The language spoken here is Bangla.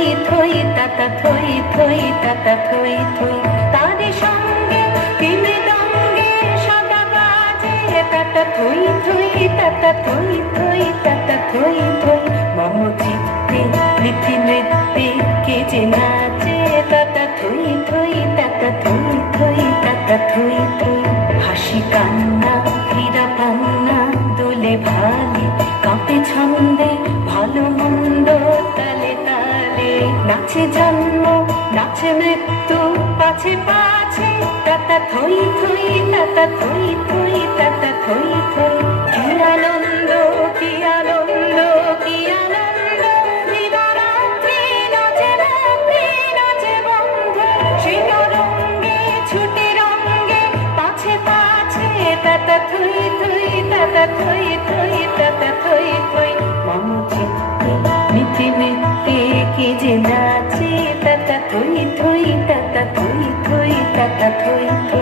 থই থই তাতা থই থই তাতা থই থই তাদের সঙ্গে কি মৃদঙ্গে সদা বাজে তাতা থই থই তাতা থই থই তাতা থই থই মম চিত্তে নৃত্যে নৃত্যে কে যে নাচে তাতা থই থই তাতা থই থই তাতা থই থই হাসি কান্না হীরা পান্না দোলে ভালে কাঁপে ছন্দে ভালো মন্দ তালে তালে নাচে জন্ম নাচে মৃত্যু পাছে পাছে তাতা থই থই তাতা থই থই তাতা থই থই কি আনন্দ কি আনন্দ কি আনন্দ দিবারাত্রি নাচে রাত্রি নাচে বন্ধু শিররঙ্গে ছুটে রঙ্গে পাছে পাছে তাতা থই থই তাতা থই থই তাতা থই থই মম চিত্তে মিথ্যে মিথ্যে কে যে নাচে তাতা থই থই তাতা থই থই তাতা থই থই